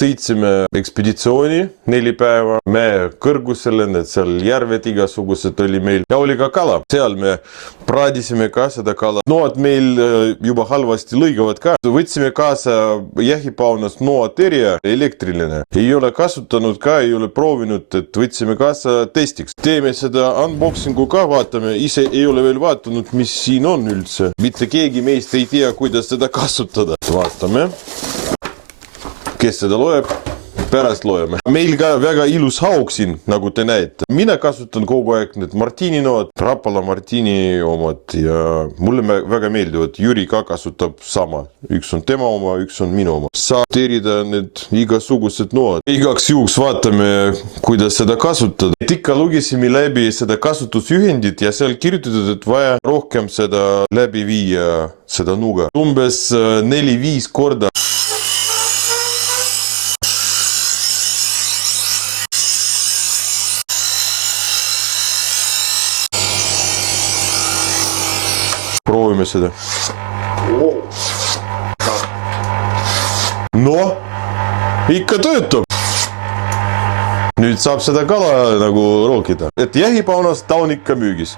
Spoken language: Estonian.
sõitsime ekspeditsiooni 4 päeva, mäe kõrgusele, need seal järved igasugused oli meil ja oli ka kala. Seal me praadisime ka seda kala. Noad meil juba halvasti lõigavad ka. Võtsime kaasa jahipaunast noaterja elektriline. Ei ole kasutanud ka, ei ole proovinud, et võtsime kaasa testiks. Teeme seda unboxingu ka, vaatame. Ise ei ole veel vaatanud, mis siin on üldse. Mitte keegi meist ei tea, kuidas seda kasutada. Vaatame. Kes seda loeb? Pärast loeme. Meil ka väga ilus haug siin, nagu te näete. Mina kasutan kogu aeg need Martini nood, Rapala Martini omad ja mulle väga meeldivad. Jüri ka kasutab sama. Üks on tema oma, üks on minu oma. Saab terida need igasugused nood. Igaks juhuks vaatame, kuidas seda kasutada. Ikka lugesime läbi seda kasutusjuhendit ja seal kirjutatud, et vaja rohkem seda läbi viia, seda nuga. Umbes 4-5 korda. Proovime seda. No, ikka töötab. Nüüd saab seda kala nagu rookida. Et jahipaunas ta on ikka müügis.